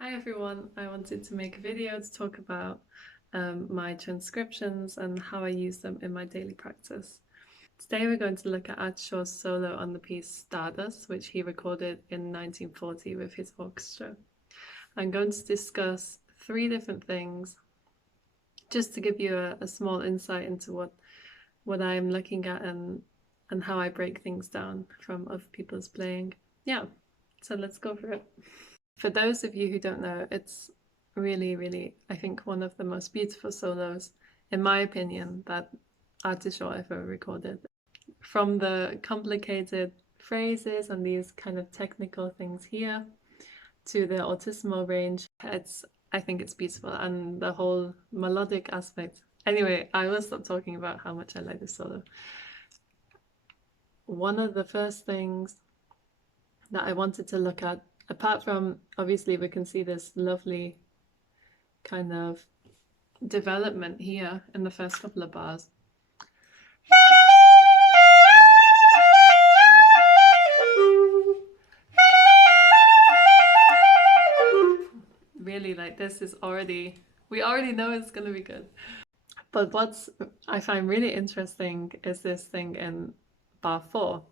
Hi everyone, I wanted to make a video to talk about my transcriptions and how I use them in my daily practice. Today we're going to look at Artie's solo on the piece Stardust, which he recorded in 1940 with his orchestra. I'm going to discuss three different things just to give you a small insight into what I'm looking at and how I break things down from other people's playing. Yeah, so let's go for it. For those of you who don't know, it's really, I think one of the most beautiful solos, in my opinion, that Artie ever recorded. From the complicated phrases and these kind of technical things here to the altissimo range, I think it's beautiful, and the whole melodic aspect. Anyway, I will stop talking about how much I like this solo. One of the first things that I wanted to look at, apart from obviously we can see this lovely kind of development here in the first couple of bars. Really, like this is already, we already know it's going to be good. But what's I find really interesting is this thing in bar 4.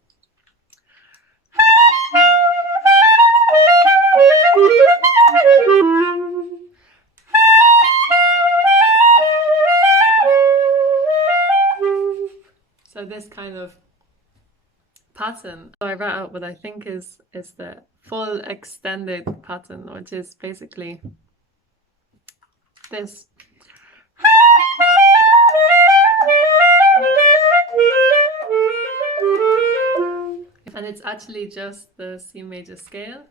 So this kind of pattern. So I write out what I think is the full extended pattern, which is basically this. And it's actually just the C major scale,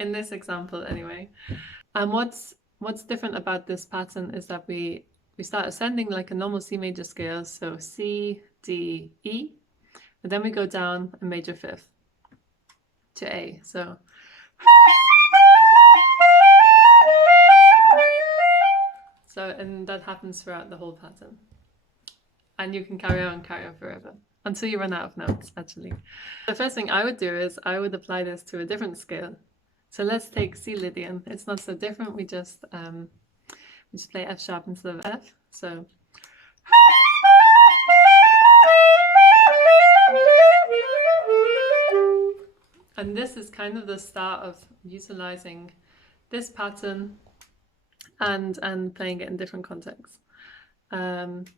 in this example anyway. And what's different about this pattern is that we start ascending like a normal C major scale, so C, D, E, and then we go down a major fifth to A. So and that happens throughout the whole pattern. And you can carry on forever until you run out of notes, actually. The first thing I would do is I would apply this to a different scale. So let's take C Lydian. It's not so different. We just play F sharp instead of F. So and this is kind of the start of utilizing this pattern and playing it in different contexts. And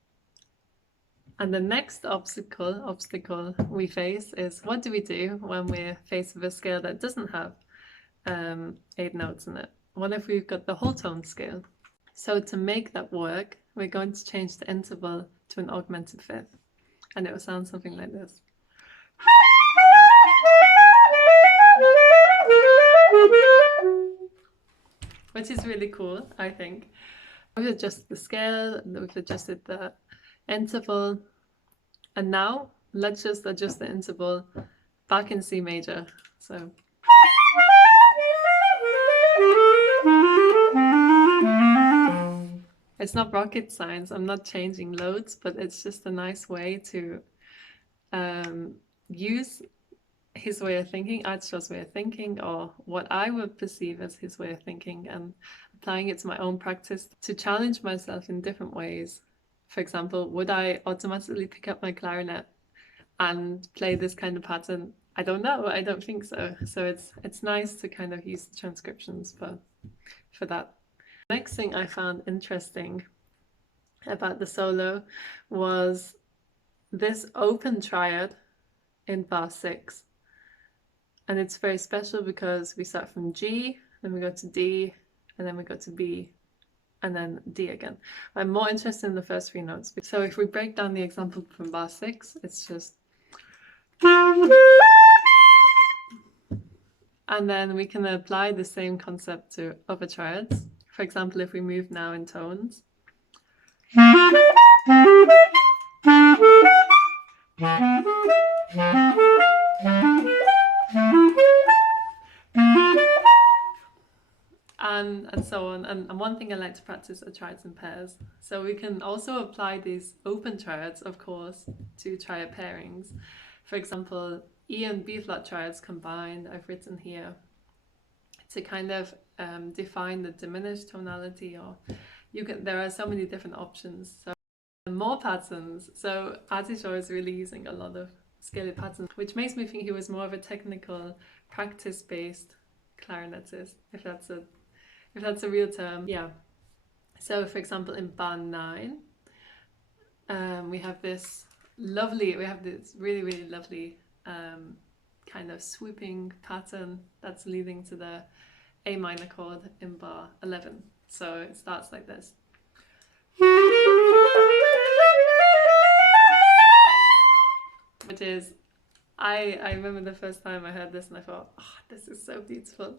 the next obstacle we face is, what do we do when we're faced with a scale that doesn't have 8 notes in it? What if we've got the whole tone scale? So to make that work, we're going to change the interval to an augmented fifth, and it will sound something like this. Which is really cool, I think. We've adjusted the scale, we've adjusted the interval, and now let's just adjust the interval back in C major. So it's not rocket science, I'm not changing loads, but it's just a nice way to use his way of thinking, Artie's way of thinking, or what I would perceive as his way of thinking, and applying it to my own practice to challenge myself in different ways. For example, would I automatically pick up my clarinet and play this kind of pattern? I don't know. I don't think so. So it's nice to kind of use the transcriptions for that. Next thing I found interesting about the solo was this open triad in bar 6. And it's very special because we start from G, then we go to D, and then we go to B, and then D again. I'm more interested in the first 3 notes. So if we break down the example from bar 6, it's just... And then we can apply the same concept to other triads. For example, if we move now in tones. And so on. And one thing I like to practice are triads and pairs. So we can also apply these open triads, of course, to triad pairings. For example, E and B flat triads combined, I've written here to kind of define the diminished tonality, or there are so many different options. So more patterns. So Artie is really using a lot of scaled patterns, which makes me think he was more of a technical, practice-based clarinetist, if that's a real term. Yeah. So for example, in bar 9, we have this really, really lovely kind of swooping pattern that's leading to the A minor chord in bar 11. So it starts like this. Which is, I remember the first time I heard this and I thought, oh, this is so beautiful.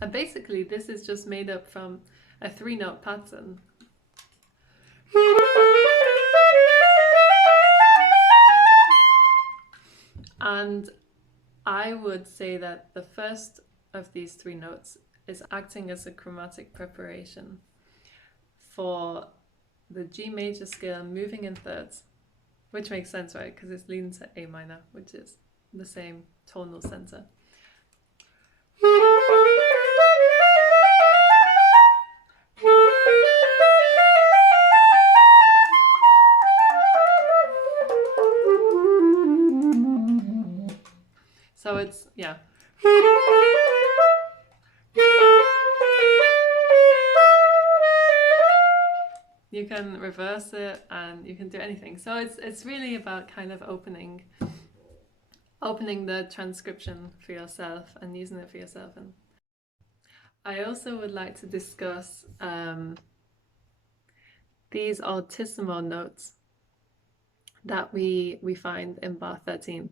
And basically this is just made up from a 3-note pattern. And I would say that the first of these 3 notes is acting as a chromatic preparation for the G major scale moving in thirds, which makes sense, right? Because it's leading to A minor, which is the same tonal center. So it's, yeah. You can reverse it and you can do anything. So it's really about kind of opening the transcription for yourself and using it for yourself. And I also would like to discuss these altissimo notes that we find in bar 13.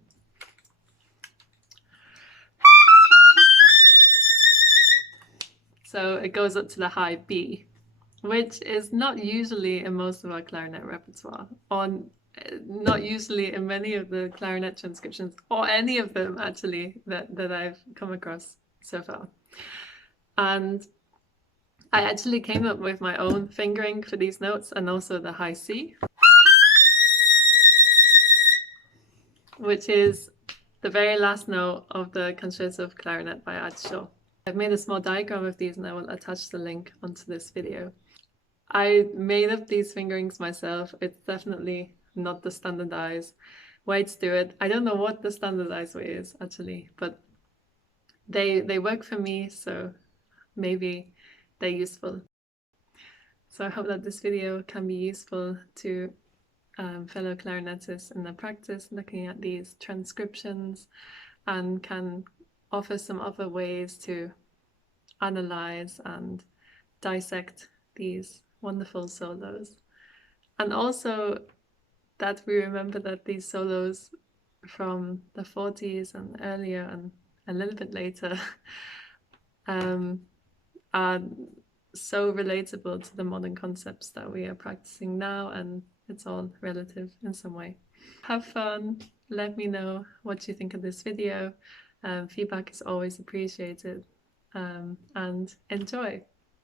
So it goes up to the high B, which is not usually in most of our clarinet repertoire, or not usually in many of the clarinet transcriptions, or any of them actually that I've come across so far. And I actually came up with my own fingering for these notes, and also the high C, which is the very last note of the Concerto of Clarinet by Artie. I've made a small diagram of these and I will attach the link onto this video. I made up these fingerings myself. It's definitely not the standardized way to do it. I don't know what the standardized way is actually, but they work for me, so maybe they're useful. So I hope that this video can be useful to fellow clarinetists in their practice looking at these transcriptions, and can offer some other ways to analyze and dissect these wonderful solos. And also that we remember that these solos from the 40s and earlier and a little bit later are so relatable to the modern concepts that we are practicing now, and it's all relative in some way. Have fun. Let me know what you think of this video. Feedback is always appreciated, and enjoy.